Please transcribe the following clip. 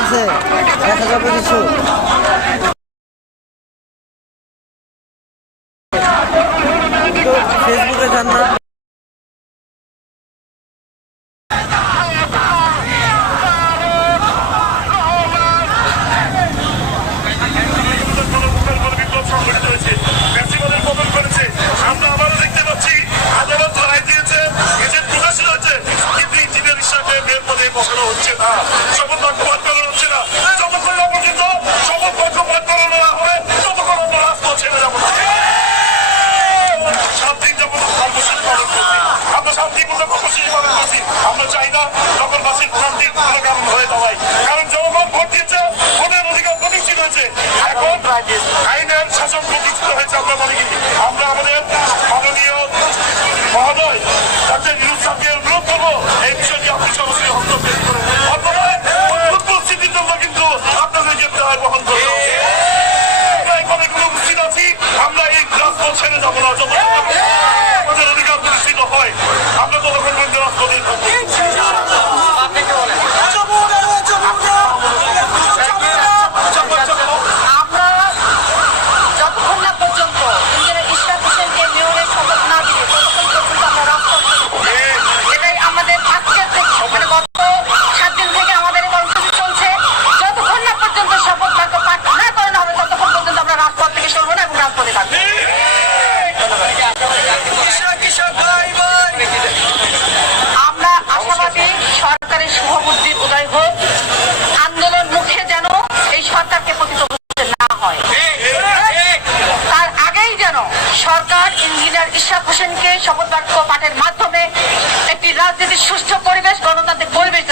আছে। এক হাজার পঁচিশশো তো ফেসবুকে যান না। বিপ্লব সংগঠিত করছি আমরা চাই না নগরবাসীর শান্তির কোনো কারণ হয়ে দাঁড়ায়। কারণ জনগণ ভোট দিয়েছে, ভোটের অধিকার প্রতিষ্ঠিত হয়েছে। এখন আইনের শাসন প্রতিষ্ঠিত হয়েছে আমরা মনে আমরা আমাদের মাননীয় মহোদয়, ডাক্তার সাহেবকে অনুরোধ করব, এই বিষয়টি আপনি সরাসরি হস্তক্ষেপ করেন। জন্য কিন্তু আপনাদেরকে দায় বহন করতে হবে আমরা এই রাজপথ ছেড়ে যাব না। যতক্ষণ না আমাদের অধিকার প্রতিষ্ঠিত হয় আমরা ততক্ষণ পর্যন্ত রাজপথে থাকব আমরা যতক্ষণ না পর্যন্ত ইঞ্জিনিয়ার ইশরাক হোসেনকে মেয়রের শপথ না দিয়ে ততক্ষণ পর্যন্ত আমরা রাজপথ থাকব। এটাই আমাদের আজকের থেকে মানে গত সাত দিন থেকে আমাদের এই কর্মসূচি চলছে যতক্ষণ না পর্যন্ত শপথ বাক্য পাঠ না করানো হবে ততক্ষণ পর্যন্ত আমরা রাজপথ থেকে সরবো না এবং রাজপথে থাকব আমরা আশাবাদী সরকারের শুভবুদ্ধির উদয় হোক আন্দোলন মুখে যেন এই সরকারকে পতিত করতে না হয় তার আগেই যেন সরকার ইঞ্জিনিয়ার ইশাক হোসেনকে শপথ বাক্য পাঠের মাধ্যমে একটি রাজনীতির সুস্থ পরিবেশ গণতান্ত্রিক পরিবেশ